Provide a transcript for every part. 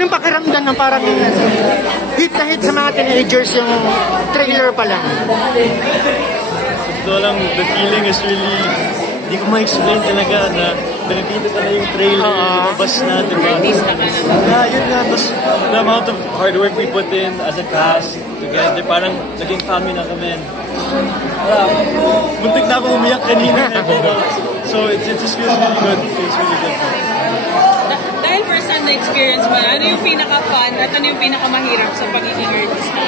Anong pakiramdam ng parang hit na hit sa mga teenagers yung trailer pa lang? So lang, the feeling is really, hindi ko ma-explain talaga na nakikita ka na yung trailer, lumabas na, diba? Yeah, yun nga, tapos the amount of hard work we put in as a cast together, parang naging family na kami. Muntik na ako umiyak kanina. So it just feels really good. It feels really good. Dahil first time na experience mo, ano yung pinaka-fun at ano yung pinaka-mahirap sa pagiging artista?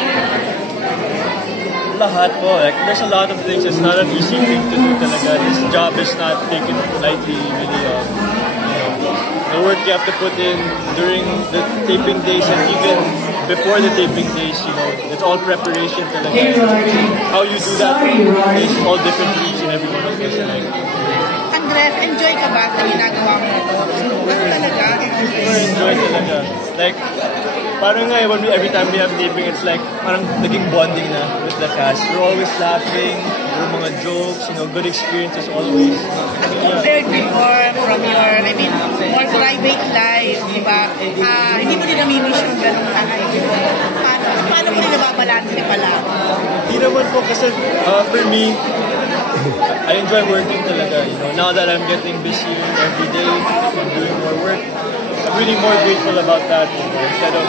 Lahat po. Like, there's a lot of things. It's not an easy thing to do talaga. This job is not taken lightly, really. The work you have to put in during the taping days and even before the taping days, you know, it's all preparation talaga. How you do that is all different for each and every one of us. Like, Andres, enjoy ka ba sa ginagawa mo ito? Basta talaga, enjoy talaga. Like, parang nga, every time we have taping, it's like, parang naging bonding na with the cast. We're always laughing, yung mga jokes, you know, good experiences always. as compared before from your, I mean, more private life, di ba? Hindi mo din namimiss yung ganong tayo. Paano mo rin nababalanse pala? Hindi naman po kasi, for me, I enjoy working talaga, you know. Now that I'm getting busier every day, I'm doing more work, I'm really more grateful about that, you know, instead of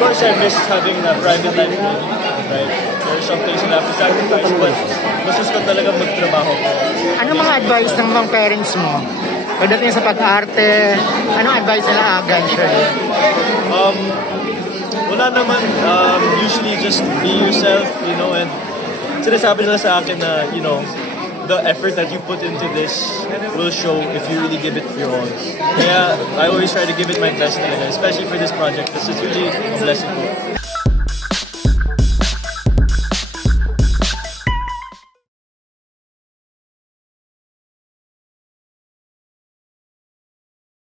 course I miss having a private life, right? There are some things that I have to sacrifice, but mas gusto talaga magtrabaho ko. Ano mga advice ng mga parents mo? Pagdating sa pag-arte, anong advice nila agad, Shirley? Wala naman, usually just be yourself, you know, and sinasabi nila sa akin na, you know, the effort that you put into this will show if you really give it your all. Kaya I always try to give it my best talaga, especially for this project. This is really a blessing.